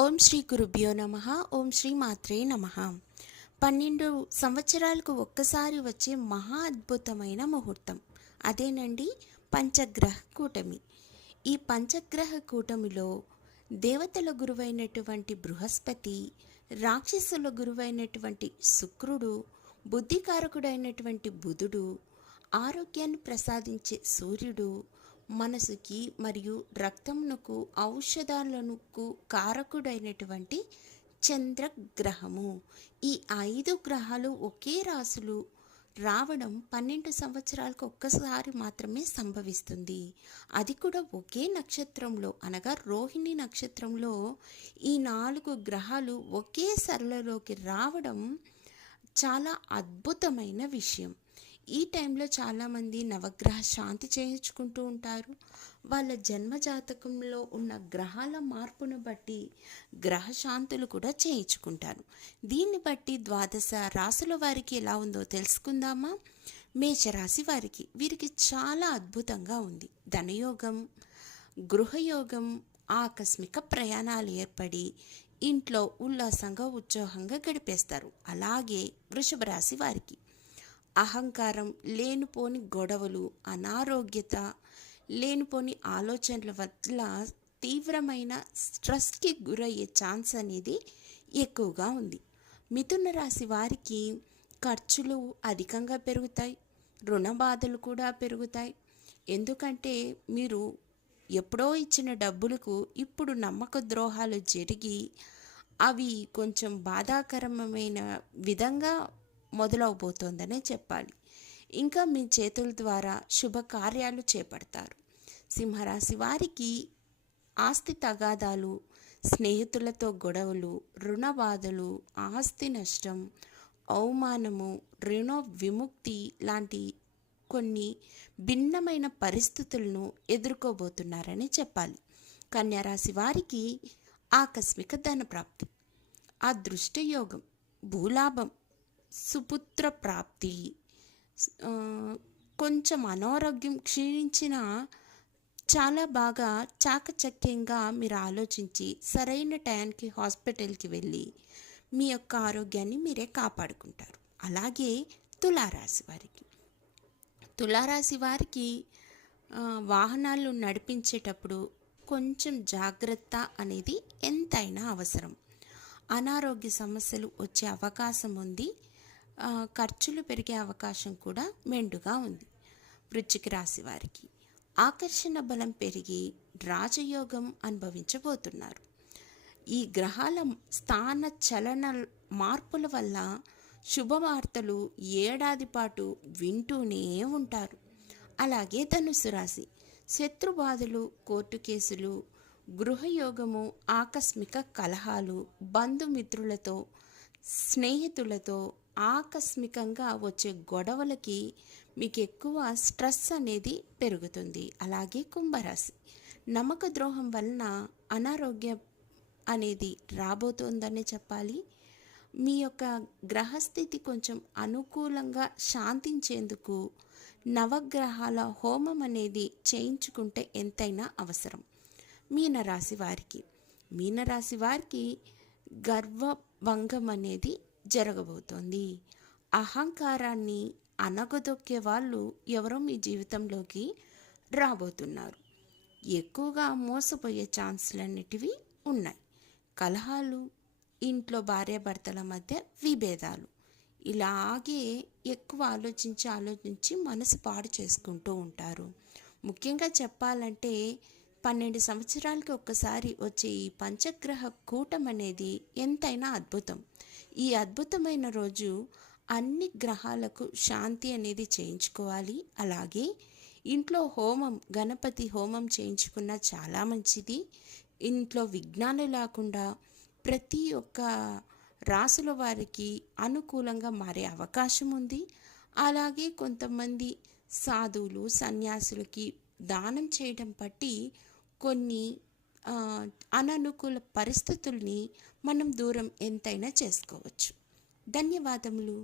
ఓం శ్రీ గురుభ్యో నమః. ఓం శ్రీ మాత్రే నమః. 12 సంవత్సరాలకు ఒక్కసారి వచ్చే మహా అద్భుతమైన ముహూర్తం అదేనండి పంచగ్రహ కూటమి. ఈ పంచగ్రహ కూటమిలో దేవతల గురువైనటువంటి బృహస్పతి, రాక్షసుల గురువైనటువంటి శుక్రుడు, బుద్ధికారకుడైనటువంటి బుధుడు, ఆరోగ్యాన్ని ప్రసాదించే సూర్యుడు, మనసుకి మరియు రక్తమునకు ఔషధాలకు కారకుడైనటువంటి చంద్రగ్రహము. ఈ 5 గ్రహాలు ఒకే రాశులు రావడం 12 సంవత్సరాలకు ఒక్కసారి మాత్రమే సంభవిస్తుంది. అది కూడా ఒకే నక్షత్రంలో అనగా రోహిణి నక్షత్రంలో ఈ 4 గ్రహాలు ఒకే సరళలోకి రావడం చాలా అద్భుతమైన విషయం. ఈ టైంలో చాలామంది నవగ్రహ శాంతి చేయించుకుంటూ ఉంటారు. వాళ్ళ జన్మజాతకంలో ఉన్న గ్రహాల మార్పును బట్టి గ్రహ శాంతులు కూడా చేయించుకుంటారు. దీన్ని బట్టి ద్వాదశ రాశుల వారికి ఎలా ఉందో తెలుసుకుందామా? మేషరాశి వారికి వీరికి చాలా అద్భుతంగా ఉంది. ధనయోగం, గృహయోగం, ఆకస్మిక ప్రయాణాలు ఏర్పడి ఇంట్లో ఉల్లాసంగా ఉత్సాహంగా గడిపేస్తారు. అలాగే వృషభ రాశి వారికి అహంకారం, లేనిపోని గొడవలు, అనారోగ్యత, లేనిపోని ఆలోచనల వల్ల తీవ్రమైన స్ట్రెస్కి గురయ్యే ఛాన్స్ అనేది ఎక్కువగా ఉంది. మిథున రాశి వారికి ఖర్చులు అధికంగా పెరుగుతాయి, రుణ బాధలు కూడా పెరుగుతాయి. ఎందుకంటే మీరు ఎప్పుడో ఇచ్చిన డబ్బులకు ఇప్పుడు నమ్మక ద్రోహాలు జరిగి అవి కొంచెం బాధాకరమైన విధంగా మొదలవబోతోందనే చెప్పాలి. ఇంకా మీ చేతుల ద్వారా శుభకార్యాలు చేపడతారు. సింహరాశి వారికి ఆస్తి తగాదాలు, స్నేహితులతో గొడవలు, రుణ బాధలు, ఆస్తి నష్టం, అవమానము, రుణ విముక్తి లాంటి కొన్ని భిన్నమైన పరిస్థితులను ఎదుర్కోబోతున్నారని చెప్పాలి. కన్యారాశి వారికి ఆకస్మిక ధనప్రాప్తి, అదృష్టయోగం, భూలాభం, సుపుత్ర ప్రాప్తి, కొంచెం అనారోగ్యం క్షీణించిన చాలా బాగా చాకచక్యంగా మీరు ఆలోచించి సరైన టైంకి హాస్పిటల్కి వెళ్ళి మీ యొక్క ఆరోగ్యాన్ని మీరే కాపాడుకుంటారు. అలాగే తులారాశి వారికి వాహనాలు నడిపించేటప్పుడు కొంచెం జాగ్రత్త అనేది ఎంతైనా అవసరం. అనారోగ్య సమస్యలు వచ్చే అవకాశం ఉంది. ఖర్చులు పెరిగే అవకాశం కూడా మెండుగా ఉంది. వృశ్చిక రాశి వారికి ఆకర్షణ బలం పెరిగి రాజయోగం అనుభవించబోతున్నారు. ఈ గ్రహాల స్థాన చలన మార్పుల వల్ల శుభవార్తలు ఏడాది పాటు వింటూనే ఉంటారు. అలాగే ధనుసు రాశి శత్రుబాధలు, కోర్టు కేసులు, గృహయోగము, ఆకస్మిక కలహాలు, బంధుమిత్రులతో, స్నేహితులతో ఆకస్మికంగా వచ్చే గొడవలకి మీకు ఎక్కువ స్ట్రెస్ అనేది పెరుగుతుంది. అలాగే కుంభరాశి నమ్మక ద్రోహం వలన అనారోగ్యం అనేది రాబోతోందని చెప్పాలి. మీ యొక్క గ్రహస్థితి కొంచెం అనుకూలంగా శాంతించేందుకు నవగ్రహాల హోమం అనేది చేయించుకుంటే ఎంతైనా అవసరం. మీనరాశి వారికి గర్వభంగం అనేది జరగబోతోంది. అహంకారాన్ని అనగదొక్కే వాళ్ళు ఎవరో మీ జీవితంలోకి రాబోతున్నారు. ఎక్కువగా మోసపోయే ఛాన్సులన్నిటివి ఉన్నాయి. కలహాలు, ఇంట్లో భార్యాభర్తల మధ్య విభేదాలు, ఇలాగే ఎక్కువ ఆలోచించి మనసు పాడు చేసుకుంటూ ఉంటారు. ముఖ్యంగా చెప్పాలంటే 12 సంవత్సరాలకి ఒక్కసారి వచ్చే ఈ పంచగ్రహ కూటం అనేది ఎంతైనా అద్భుతం. ఈ అద్భుతమైన రోజు అన్ని గ్రహాలకు శాంతి అనేది చేయించుకోవాలి. అలాగే ఇంట్లో గణపతి హోమం చేయించుకున్న చాలా మంచిది. ఇంట్లో విఘ్నాలు లేకుండా ప్రతి ఒక్క రాసుల వారికి అనుకూలంగా మారే అవకాశం ఉంది. అలాగే కొంతమంది సాధువులు, సన్యాసులకి దానం చేయడం బట్టి కొన్ని అననుకూల పరిస్థితుల్ని మనం దూరం ఎంతైనా చేసుకోవచ్చు. ధన్యవాదములు.